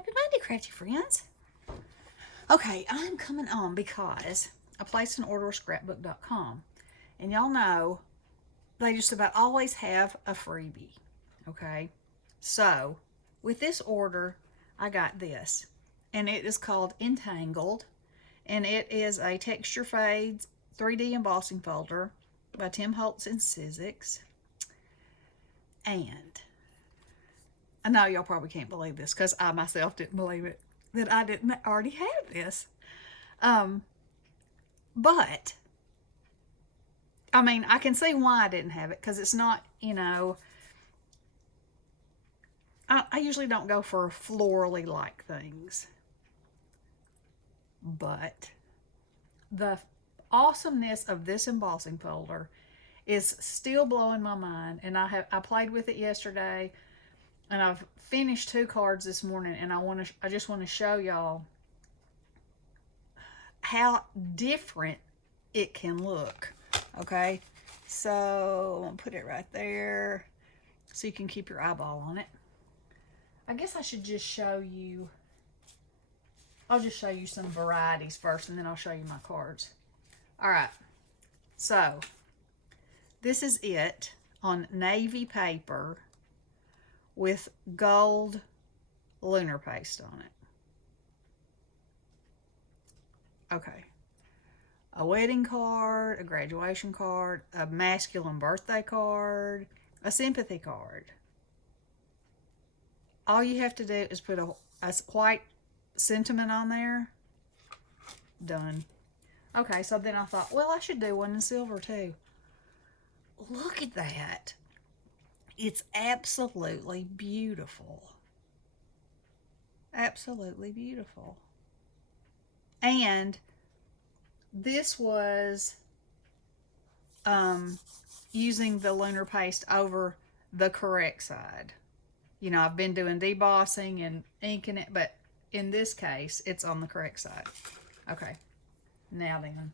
Happy Monday, crafty friends. Okay, I'm coming on because I placed an order with scrapbook.com. And y'all know they just about always have a freebie. Okay, so with this order, I got this. And it is called Entangled. And it is a texture fades 3D embossing folder by Tim Holtz and Sizzix. And I know y'all probably can't believe this because I myself didn't believe it that I didn't already have this. Um, but I mean, I can see why I didn't have it because it's not, I usually don't go for florally like things. But the awesomeness of this embossing folder is still blowing my mind. And I played with it yesterday, and I've finished 2 cards this morning, and I just want to show y'all how different it can look. Okay, so I'm gonna put it right there so you can keep your eyeball on it. I guess I should just show you. I'll just show you some varieties first, and then I'll show you my cards. All right, so this is it on navy paper with gold lunar paste on it. Okay. A wedding card, a graduation card, a masculine birthday card, a sympathy card. All you have to do is put a white sentiment on there. Done. Okay, so then I thought, well, I should do one in silver too. Look at that. It's absolutely beautiful. Absolutely beautiful. And this was using the lunar paste over the correct side. You know, I've been doing debossing and inking it, but in this case, it's on the correct side. Okay, now then,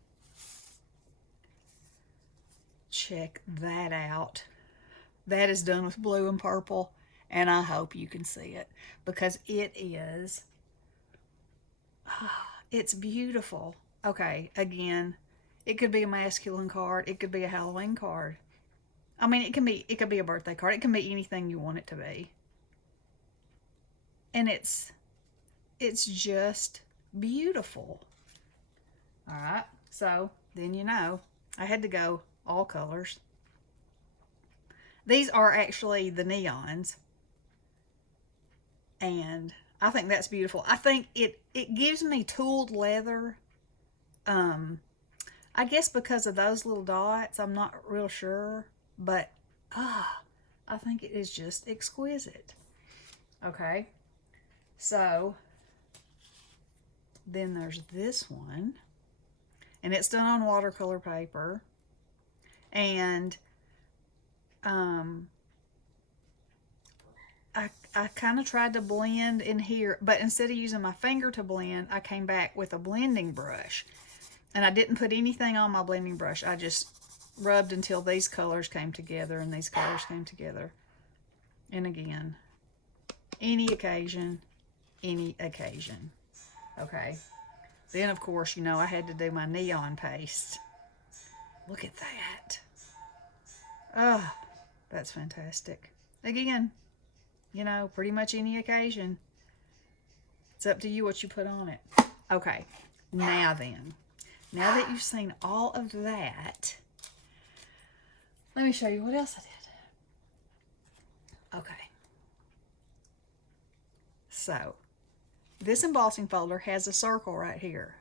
check that out. That is done with blue and purple, and I hope you can see it because it is, it's beautiful. Okay, again, it could be a masculine card. It could be a Halloween card. I mean, it could be a birthday card. It can be anything you want it to be. And it's just beautiful. All right, so then I had to go all colors. These are actually the neons, and I think that's beautiful. I think it gives me tooled leather. I guess because of those little dots, I'm not real sure, but I think it is just exquisite. Okay, so then there's this one, and it's done on watercolor paper, and I kind of tried to blend in here, but instead of using my finger to blend, I came back with a blending brush. And I didn't put anything on my blending brush. I just rubbed until these colors came together and these colors came together. And again, any occasion, any occasion. Okay. Then, of course, I had to do my neon paste. Look at that. Oh, that's fantastic. Again, pretty much any occasion. It's up to you what you put on it. Okay, now then. Now that you've seen all of that, let me show you what else I did. Okay. So, this embossing folder has a circle right here.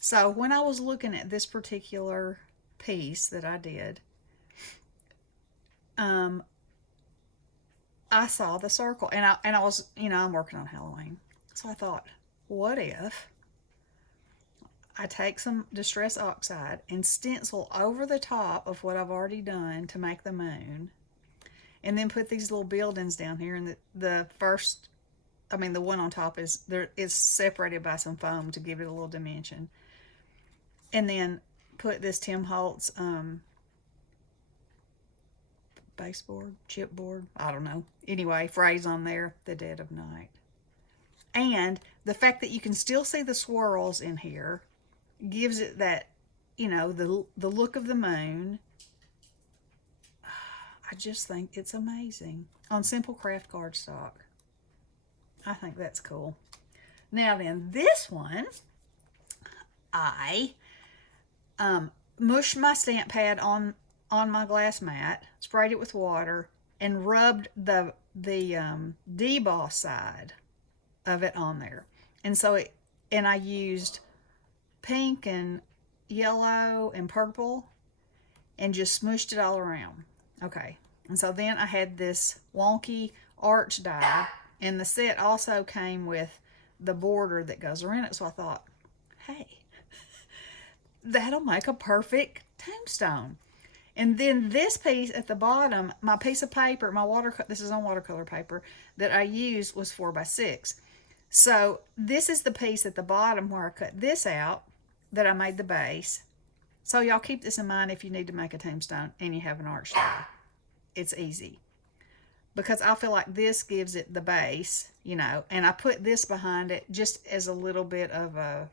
So, when I was looking at this particular piece that I did, I saw the circle, and I was, I'm working on Halloween. So I thought, what if I take some Distress Oxide and stencil over the top of what I've already done to make the moon, and then put these little buildings down here, and the one on top is separated by some foam to give it a little dimension, and then put this Tim Holtz baseboard, chipboard, I don't know. Anyway, phrase on there, the dead of night. And the fact that you can still see the swirls in here gives it that, you know, the look of the moon. I just think it's amazing. On simple craft cardstock. I think that's cool. Now then, this one, I mushed my stamp pad on my glass mat, sprayed it with water, and rubbed the deboss side of it on there. And so I used pink and yellow and purple and just smooshed it all around. Okay, and so then I had this wonky arch die, and the set also came with the border that goes around it. So I thought, hey, that'll make a perfect tombstone. And then this piece at the bottom, my piece of paper, this is on watercolor paper, that I used was 4x6. So this is the piece at the bottom where I cut this out that I made the base. So y'all keep this in mind if you need to make a tombstone and you have an arch die. It's easy. Because I feel like this gives it the base, you know, and I put this behind it just as a little bit of a,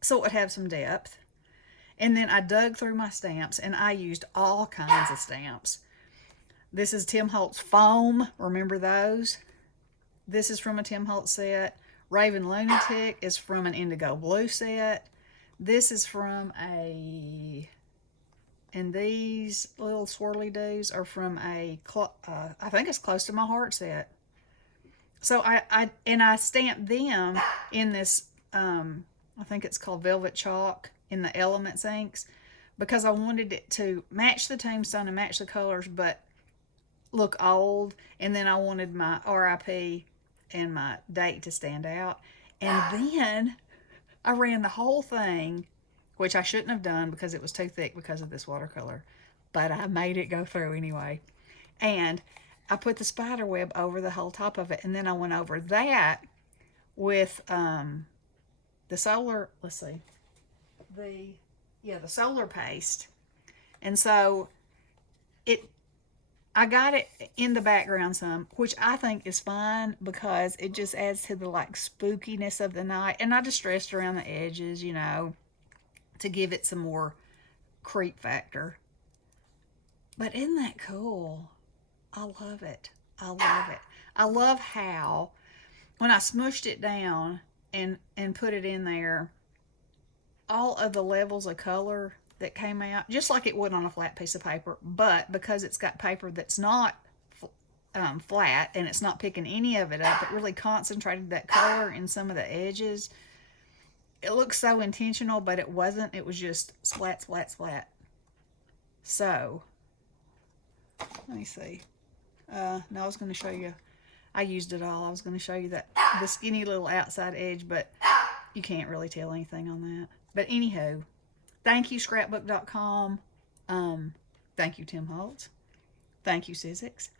so it would have some depth. And then I dug through my stamps, and I used all kinds of stamps. This is Tim Holtz foam. Remember those? This is from a Tim Holtz set. Raven Lunatic is from an indigo blue set. This is from and these little swirly doos are from I think it's Close to My Heart set. So I stamped them in this, I think it's called Velvet Chalk in the Elements inks, because I wanted it to match the tombstone and match the colors, but look old. And then I wanted my RIP and my date to stand out. And then I ran the whole thing, which I shouldn't have done because it was too thick because of this watercolor, but I made it go through anyway. And I put the spider web over the whole top of it, and then I went over that with the solar, let's see, the solar paste. And so I got it in the background some, which I think is fine because it just adds to the like spookiness of the night. And I distressed around the edges, you know, to give it some more creep factor. But isn't that cool? I love it. I love it. I love how when I smushed it down and put it in there, all of the levels of color that came out, just like it would on a flat piece of paper, but because it's got paper that's not flat and it's not picking any of it up, it really concentrated that color in some of the edges. It looks so intentional, but it wasn't. It was just splat, splat, splat. So, let me see. No, I was going to show you. I used it all. I was going to show you that the skinny little outside edge, but you can't really tell anything on that. But anywho, thank you, scrapbook.com. Thank you, Tim Holtz. Thank you, Sizzix.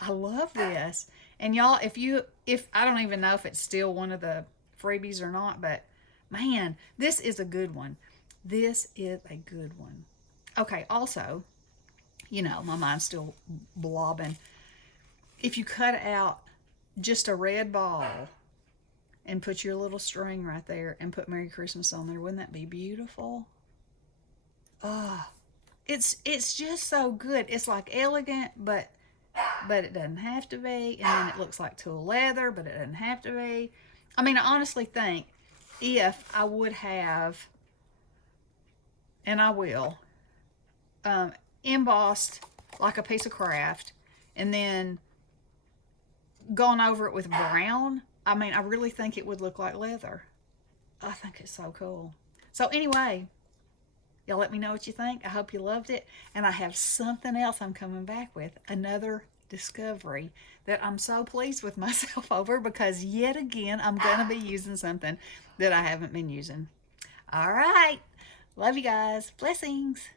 I love this. And y'all, if I don't even know if it's still one of the freebies or not, but man, this is a good one. This is a good one. Okay, also, you know, my mind's still blobbing. If you cut out just a red ball and put your little string right there and put Merry Christmas on there, wouldn't that be beautiful? Oh, it's just so good. It's like elegant, but it doesn't have to be. And then it looks like tulle leather, but it doesn't have to be. I mean, I honestly think if I would have, and I will, embossed like a piece of craft and then gone over it with brown, I mean, I really think it would look like leather. I think it's so cool. So anyway, y'all let me know what you think. I hope you loved it. And I have something else I'm coming back with. Another discovery that I'm so pleased with myself over, because yet again, I'm going to be using something that I haven't been using. All right. Love you guys. Blessings.